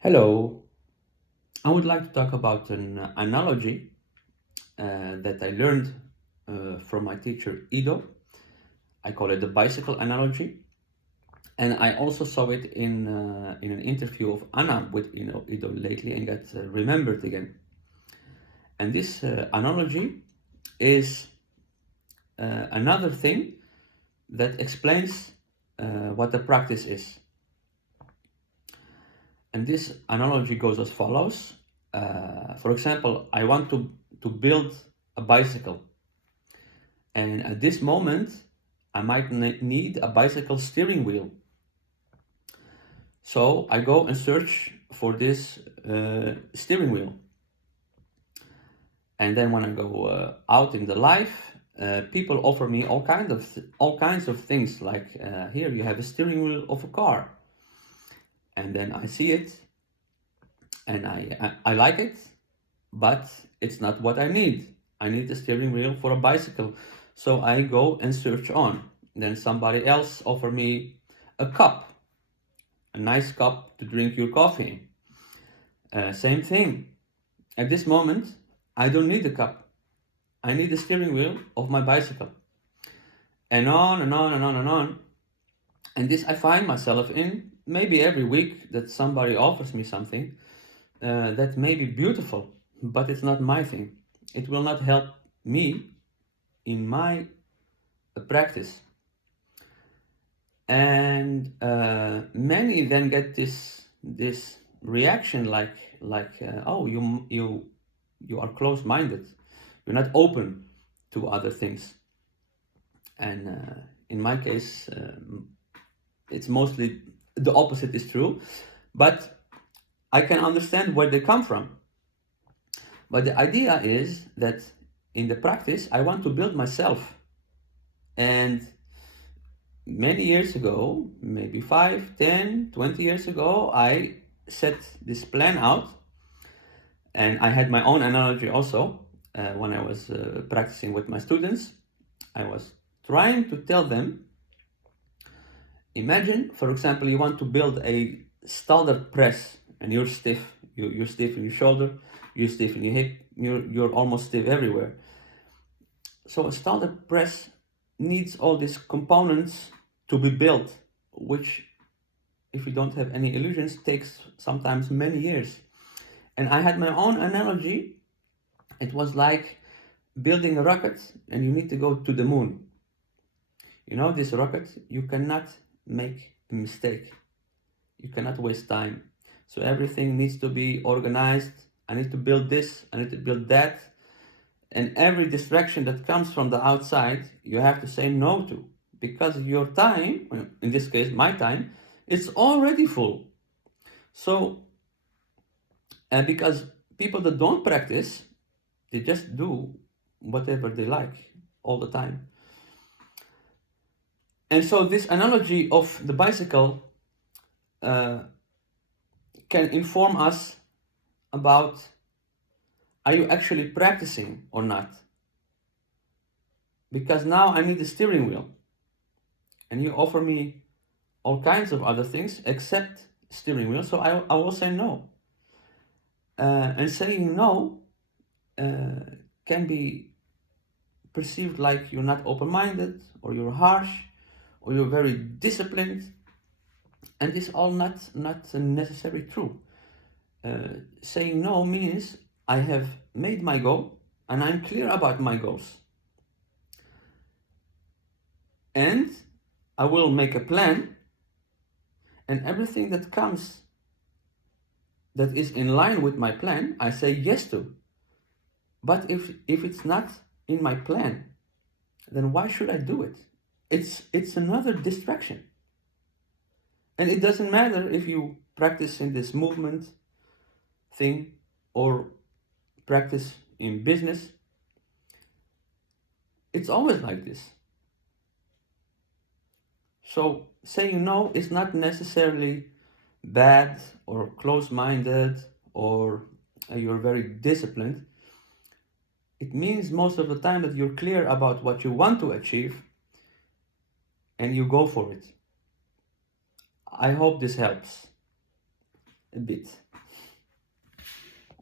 Hello, I would like to talk about an analogy that I learned from my teacher Ido. I call it the bicycle analogy, and I also saw it in an interview of Anna with Ido lately, and got remembered again. And this analogy is another thing that explains what the practice is. And this analogy goes as follows. For example, I want to build a bicycle. And at this moment, I might need a bicycle steering wheel. So I go and search for this steering wheel. And then when I go out in the life, people offer me all kinds of things like here you have a steering wheel of a car, and then I see it, and I like it, but it's not what I need. I need a steering wheel for a bicycle, so I go and search on. Then somebody else offer me a cup, a nice cup to drink your coffee in. Same thing. At this moment, I don't need a cup. I need the steering wheel of my bicycle. And on and on and on and on. And this I find myself in maybe every week that somebody offers me something that may be beautiful, but it's not my thing. It will not help me in my practice. And many then get this reaction like oh, you are close-minded, you're not open to other things. And in my case, it's mostly the opposite is true, but I can understand where they come from. But the idea is that in the practice, I want to build myself. And many years ago, maybe 5, 10, 20 years ago, I set this plan out. And I had my own analogy also when I was practicing with my students. I was trying to tell them, imagine, for example, you want to build a standard press and you're stiff. You're stiff in your shoulder, you're stiff in your hip, you're almost stiff everywhere. So a standard press needs all these components to be built, which, if you don't have any illusions, takes sometimes many years. And I had my own analogy. It was like building a rocket and you need to go to the moon. You know, this rocket, you cannot make a mistake. You cannot waste time. So everything needs to be organized. I need to build this, I need to build that. And every distraction that comes from the outside, you have to say no to. Because your time, in this case, my time, is already full. So, and because people that don't practice, they just do whatever they like all the time. And so this analogy of the bicycle can inform us about, are you actually practicing or not? Because now I need a steering wheel. And you offer me all kinds of other things except steering wheel, so I will say no. And saying no can be perceived like you're not open-minded, or you're harsh, or you're very disciplined, and this all not necessarily true. Saying no means I have made my goal and I'm clear about my goals, and I will make a plan, and everything that comes that is in line with my plan, I say yes to. But if it's not in my plan, then why should I do it? It's another distraction. And it doesn't matter if you practice in this movement thing or practice in business. It's always like this. So saying no is not necessarily bad or close-minded or you're very disciplined. It means most of the time that you're clear about what you want to achieve and you go for it. I hope this helps a bit.